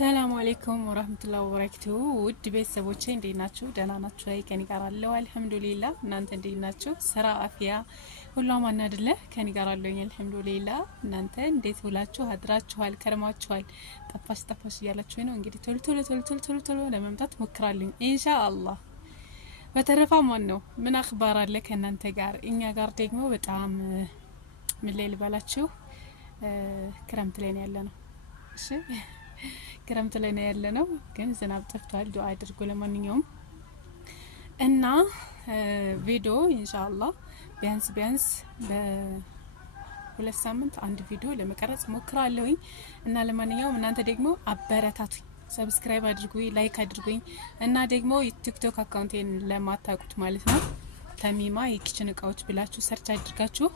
ሰላም አለይኩም ወራህመቱላሂ ወበረካቱሁ ውድ ቤተሰቦቼ እንዴት ናችሁ? ደህና ናችሁ? ከኔ ጋር አለው አልহামዱሊላህ። እናንተ እንዴት ናችሁ? ስራ አፍያ ሁሉ አማን አይደለ? ከኔ ጋር አለኝ አልহামዱሊላህ። እናንተ እንዴት ውላችሁ አድራችኋል? ከርማችኋል? ጠፋሽ እያላችሁ ነው። እንግዲህ ቶሎ ለመምጣት ሞክራለሁ ኢንሻአላህ። በተረፈ ማን ነው ምን አخبار አለ ከእናንተ ጋር? እኛ ጋር ደግሞ በጣም ምን ላይ ልባላችሁ ክረምት ላይ ነው ያለነው። እሺ ክረምት ላይ ነው ያለነው፣ ግን ዝናብ ጠፍቷል። ዱአ አድርጉ ለማንኛውም እና ቪዲዮ ኢንሻአላህ ቢያንስ በሁለት ሳምንት አንድ ቪዲዮ ለመቀረጽ ሞክራለሁኝ። እና ለማንኛውም እናንተ ደግሞ አበረታቱኝ፣ ሰብስክራይብ አድርጉኝ፣ ላይክ አድርጉኝ። እና ደግሞ የቲክቶክ አካውንቴን ለማታውቁት ማለት ነው ተሚማ የኪችን እቃዎች ብላችሁ ሰርች አድርጋችሁ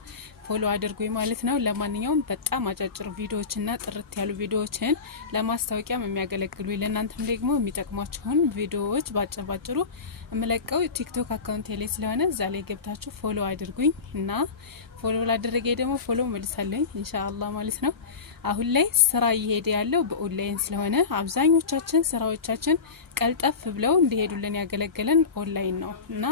ፎሎ አድርጉኝ ማለት ነው። ለማንኛውም በጣም አጫጭር ቪዲዮዎችና ጥርት ያሉ ቪዲዮዎችን ለማስታወቂያም የሚያገለግሉ ለእናንተም ደግሞ የሚጠቅሟችሁን ቪዲዮዎች ባጭሩ እምለቀው ቲክቶክ አካውንት ላይ ስለሆነ እዛ ላይ ገብታችሁ ፎሎ አድርጉኝ። እና ፎሎ ላደረገ ደግሞ ፎሎ መልሳለኝ ኢንሻአላህ ማለት ነው። አሁን ላይ ስራ እየሄደ ያለው በኦንላይን ስለሆነ አብዛኞቻችን ስራዎቻችን ቀልጠፍ ብለው እንዲሄዱልን ያገለገለን ኦንላይን ነው። እና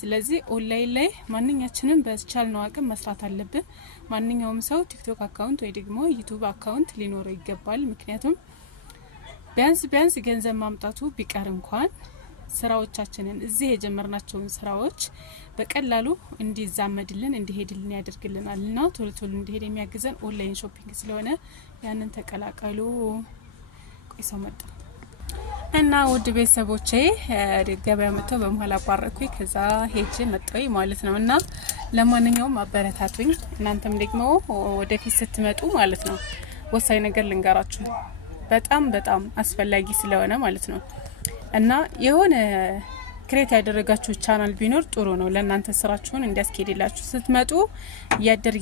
ስለዚህ ኦንላይን ላይ ማንኛችንም በቻልነው አቅም መስራት አለብን። ማንኛውም ሰው ቲክቶክ አካውንት ወይ ደግሞ ዩቲዩብ አካውንት ሊኖረው ይገባል። ምክንያቱም ቢያንስ ገንዘብ ማምጣቱ ቢቀር እንኳን ስራዎቻችንን እዚህ የጀመርናቸውን ስራዎች በቀላሉ እንዲዛመድልን እንዲሄድልን ያደርግልናል። እና ቶሎ እንዲሄድ የሚያግዘን ኦንላይን ሾፒንግ ስለሆነ ያንን ተቀላቀሉ። ቆይ ሰው መጣ እና ውድ ቤተሰቦቼ ገበያ መጥተው በመሀል አቋረጥኩኝ፣ ከዛ ሄጄ መጣሁኝ ማለት ነው። እና ለማንኛውም አበረታቱኝ። እናንተም ደግሞ ወደፊት ስትመጡ ማለት ነው ወሳኝ ነገር ልንገራችሁ፣ በጣም አስፈላጊ ስለሆነ ማለት ነው። እና የሆነ ክሬት ያደረጋችሁ ቻናል ቢኖር ጥሩ ነው። ለእናንተ ስራችሁን እንዲያስኬድላችሁ ስትመጡ እያደር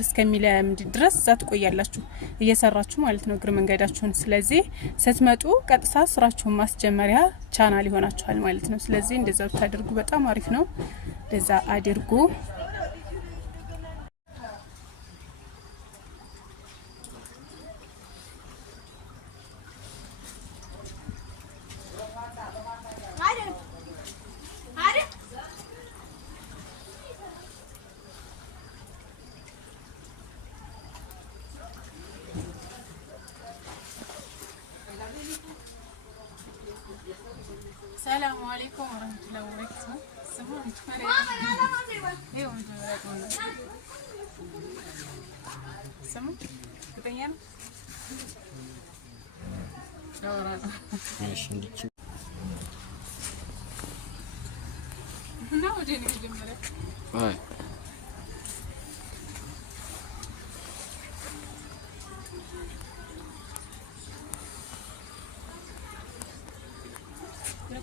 እስከሚለምድ ድረስ እዛ ትቆያላችሁ እየሰራችሁ ማለት ነው እግር መንገዳችሁን። ስለዚህ ስትመጡ ቀጥታ ስራችሁን ማስጀመሪያ ቻናል ይሆናችኋል ማለት ነው። ስለዚህ እንደዛ ብታደርጉ በጣም አሪፍ ነው። እንደዛ አድርጉ። ሰላም አለይኩም ወራህመቱላሂ ወበረካቱሁ።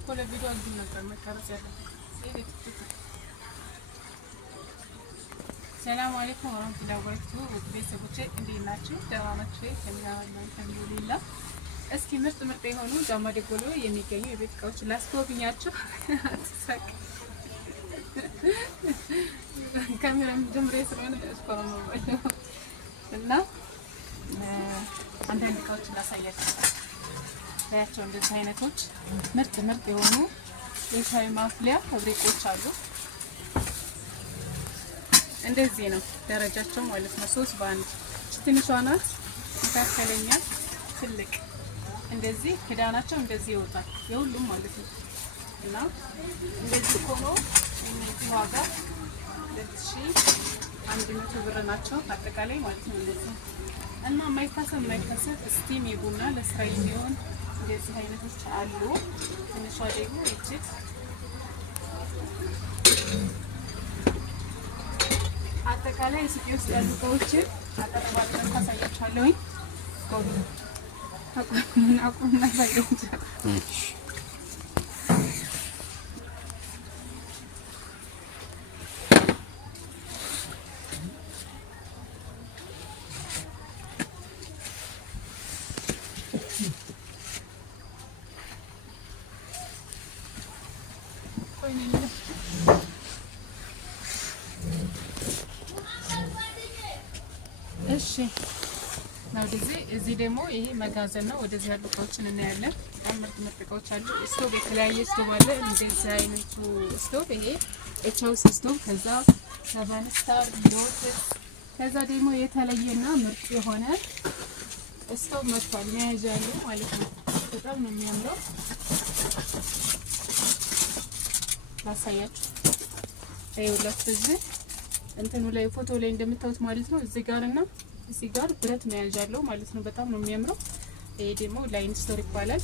كل فيديو عندي السلام عليكم ورحمة الله وبركاته. ቤተሰቦቼ እንዴት ናችሁ? ደህና ናችሁ? አልሐምዱሊላህ። እስኪ ምርጥ የሆኑ ጃማ ደጎሎ የሚገኙ የቤት እቃዎች ላስጎብኛችሁ። ካሜራም ጀምሬ ስለሆነ እስኮረም ነው እና አንዳንድ እቃዎች ላሳያችሁ። ያቸው እንደዚህ አይነቶች ምርጥ የሆኑ የሻይ ማፍሊያ ፋብሪኮች አሉ። እንደዚህ ነው ደረጃቸው ማለት ነው። 3 በአንድ ትንሿ ናት፣ መካከለኛ፣ ትልቅ እንደዚህ ክዳናቸው እንደዚህ ይወጣል የሁሉም ማለት ነው። እና እንደዚህ ሆኖ እነዚህ ዋጋ 2100 ብር ናቸው አጠቃላይ ማለት ነው። እንደዚህ እና የማይታሰብ ስቲም የቡና ለስራ የሚሆን እንደዚህ አይነቶች አሉ። ትንሿ ደግሞ እጅግ አጠቃላይ ሱቅ ውስጥ ያሉ እቃዎችን አጠቃላይ ታሳያችኋለሁኝ። አቁምና ሳይሆን እሺ እዚህ ደግሞ ይሄ መጋዘን ነው። ወደዚህ ያሉ እቃዎችን እናያለን። በጣም ምርጥ እቃዎች አሉ። ስቶቭ የተለያየ ስቶቭ አለ። እንደዚህ አይነቱ ስቶቭ ይሄ ኤችአውስ ስቶቭ፣ ከዛ ሰቨን ስታር ሎተስ፣ ከዛ ደግሞ የተለየና ምርጥ የሆነ ስቶቭ መጥቷል። መያዣ ያለው ማለት ነው። በጣም ነው የሚያምረው። ላሳያችሁ። ይኸውላችሁ እዚህ እንትኑ ላይ ፎቶ ላይ እንደምታዩት ማለት ነው። እዚህ ጋርና እዚህ ጋር ብረት መያዣ አለው ማለት ነው። በጣም ነው የሚያምረው። ይሄ ደግሞ ላይን ስቶር ይባላል።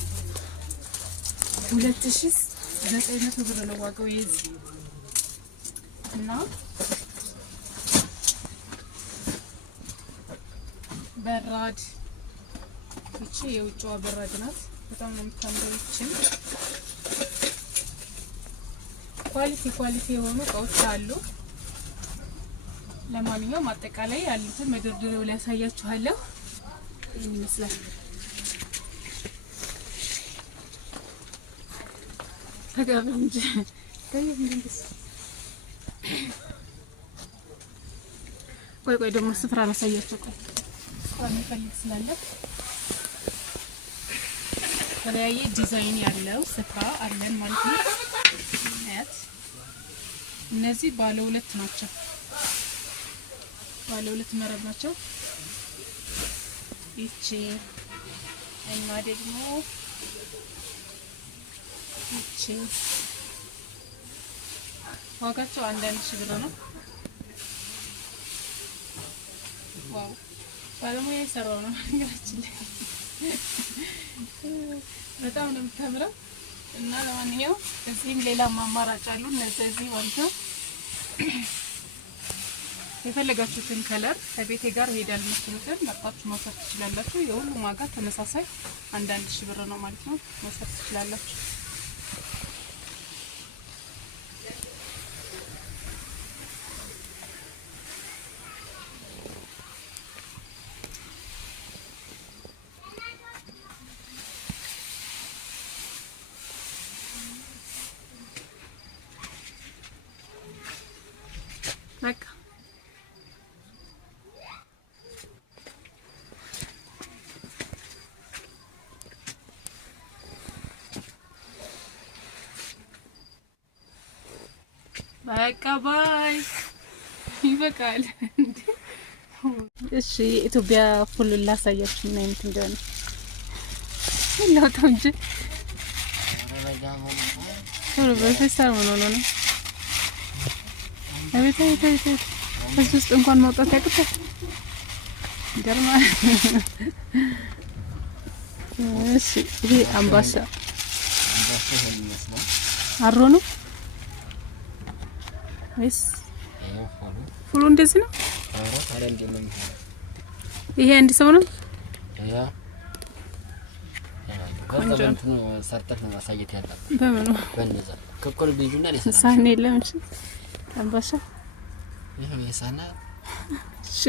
2900 ብር ነው ዋጋው የዚህ እና በራድ እቺ የውጭዋ በራድ ናት። በጣም ነው የምታምረው። እቺም ኳሊቲ የሆኑ እቃዎች አሉ። ለማንኛውም አጠቃላይ ያሉትን መደርደሪያው ላይ ያሳያችኋለሁ። ይሄን ይመስላል። ተጋብ እንጂ እንደዚህ ቆይ ደግሞ ስፍራ ላሳያችሁ። ቆይ ፈልግ ስላለ የተለያየ ዲዛይን ያለው ስፍራ አለን ማለት ነው። እነዚህ ባለ ሁለት ናቸው። ባለ ሁለት መረብ ናቸው። ይቺ እና ደግሞ ይቺ ዋጋቸው 1,000 ብር ነው። ዋው ባለሙያ የሰራው ነው ነገራችን ላይ በጣም ነው የምታምረው። እና ለማንኛውም እዚህም ሌላ አማራጭ አሉ። እነዚህ ማለት ነው የፈለጋችሁትን ከለር ከቤቴ ጋር ሄዳል የምትሉትን መርጣችሁ መውሰድ ትችላላችሁ። የሁሉም ዋጋ ተመሳሳይ 1,000 ብር ነው ማለት ነው። መውሰድ ትችላላችሁ። በቃ ባይ ይበቃል። እሺ ኢትዮጵያ ፉል ላሳያችሁ ምን አይነት እንደሆነ ለውጣው እንጂ ፕሮፌሰር ምን ሆነ ነው? አቤት እዚህ ውስጥ እንኳን መውጣት ያቅታል። ገርማ። እሺ ይሄ አምባሳ አሮ ነው ወይስ ፉሉ እንደዚህ ነው? ይሄ አንድ ሰው ነው። ያ ኮንጆንቱ ሰርተፍ ነው ማሳየት ያለበት። በምኑ በእነዛ ከኮል ልዩና ለሰና ሳኔ የለም። እሺ አምባሳ ይሄ የሳና እሺ